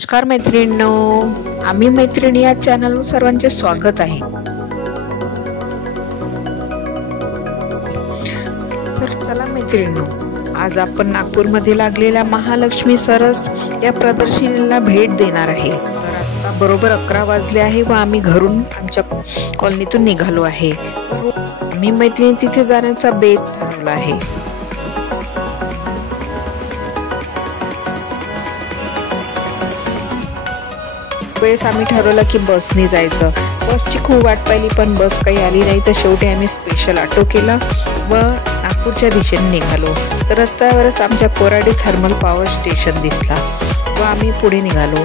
नमस्कार मैत्रिणींनो, आम्ही मैत्रिणी या चॅनलवर सर्वांचे स्वागत आहे। तर चला मैत्रिणींनो, आज आपण नागपूरमध्ये लागलेल्या महालक्ष्मी सरस या प्रदर्शनीला भेट देणार आहे। तर आता बरोबर 11 वाजले आहे व आम्ही घरून आमच्या कॉलनीतून निघालो आहे। आम्ही मैत्रिणी तिथे जाण्याचा बेत ठरवला आहे। वेळेस आम्ही ठरवलं की बसने जायचं। बसची खूप वाट पाहिली पण बस काही आली नाही, तर शेवटी आम्ही स्पेशल ऑटो केला व नागपूरच्या दिशेने निघालो। तर रस्त्यावरच आमच्या कोराडी थर्मल पॉवर स्टेशन दिसला व आम्ही पुढे निघालो।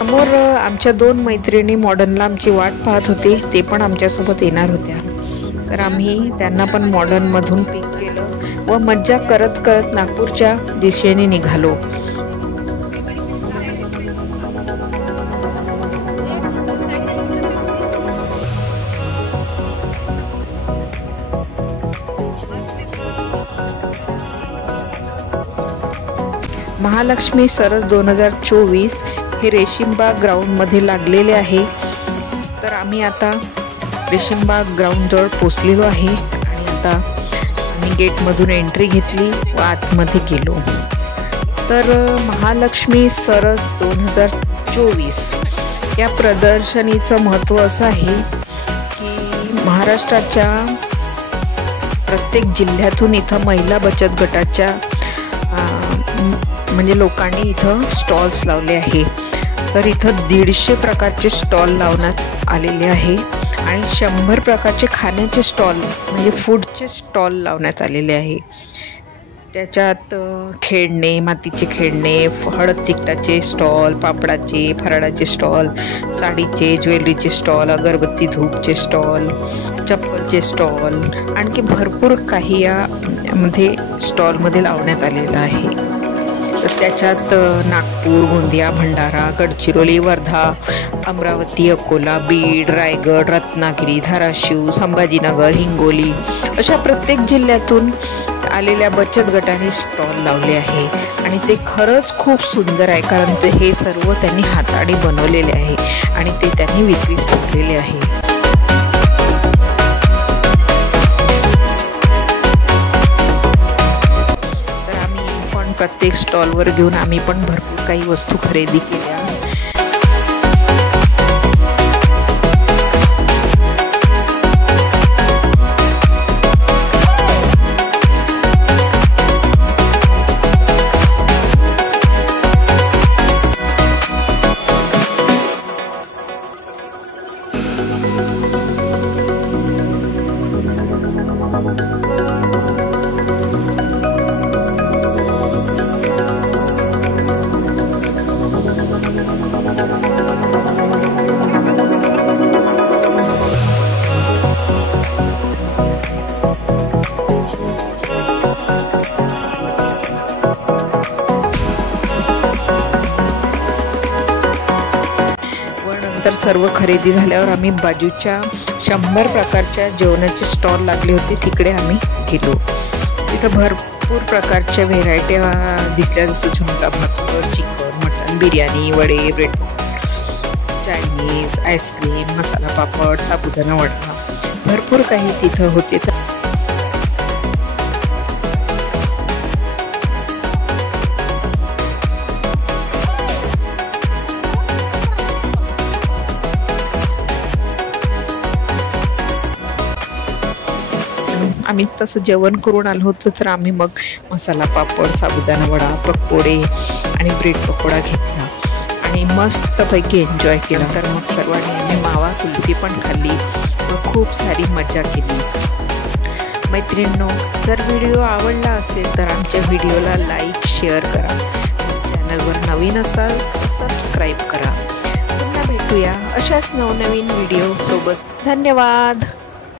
समोर आमच्या 2 मैत्रिणी मॉडर्नला आमची वाट पाहत होते, ते पण आमच्यासोबत येणार होत्या। तर आम्ही त्यांना पण मॉडर्नमधून पिक केलं व मज्जा करत करत नागपूरच्या दिशेने निघालो। महालक्ष्मी सरस 2024 हे रेशीमबाग ग्राउंडमध्ये लागलेले आहे। तर आम्ही आता रेशीमबाग ग्राउंडजवळ पोचलेलो आहे आणि आता आम्ही गेटमधून एंट्री घेतली व आतमध्ये गेलो। तर महालक्ष्मी सरस 2024 या प्रदर्शनीचं महत्त्व असं आहे की महाराष्ट्राच्या प्रत्येक जिल्ह्यातून इथं महिला बचत गटाच्या म्हणजे लोकांनी इथं स्टॉल्स लावले आहे। तर इथं 150 प्रकारचे स्टॉल लावण्यात आलेले आहे आणि 100 प्रकारचे खाण्याचे स्टॉल म्हणजे फूडचे स्टॉल लावण्यात आलेले आहे। त्याच्यात खेळणे, मातीचे खेळणे, हळद तिखटाचे स्टॉल, पापडाचे फराळाचे स्टॉल, साडीचे ज्वेलरीचे स्टॉल, अगरबत्ती धूपचे स्टॉल, चप्पलचे स्टॉल, आणखी भरपूर काही यामध्ये स्टॉलमध्ये लावण्यात आलेलं आहे। तर त्याच्यात नागपूर, गोंदिया, भंडारा, गडचिरोली, वर्धा, अमरावती, अकोला, बीड, रायगड, रत्नागिरी, धाराशिव, संभाजीनगर, हिंगोली अशा प्रत्येक जिल्ह्यातून आलेल्या बचत गटाने स्टॉल लावले आहे आणि ते खरंच खूप सुंदर आहे, कारण ते हे सर्व त्यांनी हाताने बनवलेले आहे आणि ते त्यांनी विक्रीस ठेवलेले आहे। प्रत्येक स्टॉलवर घेऊन आम्ही पण भरपूर काही वस्तू खरेदी केल्या। तर सर्व खरेदी झाल्यावर आम्ही बाजूच्या 100 प्रकारच्या जेवणाचे स्टॉल लागले होते तिकडे आम्ही गेलो। तिथं भरपूर प्रकारच्या व्हेरायटी दिसल्या, जसं झुणका भाकर, चिकन, मटन, बिर्याणी, वडे, bread, Chinese, ice cream, masala papad, sabudana vada, भरपूर काही तिथं होते। आम्ही तसं जेवण करून आलो होतो, तर आम्ही मग मसाला पापड, साबुदाणा वडा, पकोडे आणि ब्रेड पकोडा घेतला आणि मस्तपैकी एन्जॉय केला। तर मग सर्वांनी आम्ही मावा कुल्फी पण खाल्ली व खूप सारी मजा केली। मैत्रिणींनो, जर व्हिडिओ आवडला असेल तर आमच्या व्हिडिओला लाईक शेअर करा। चॅनलवर नवीन असाल तर सबस्क्राईब करा। पुन्हा भेटूया अशाच नवनवीन व्हिडिओ सोबत। धन्यवाद।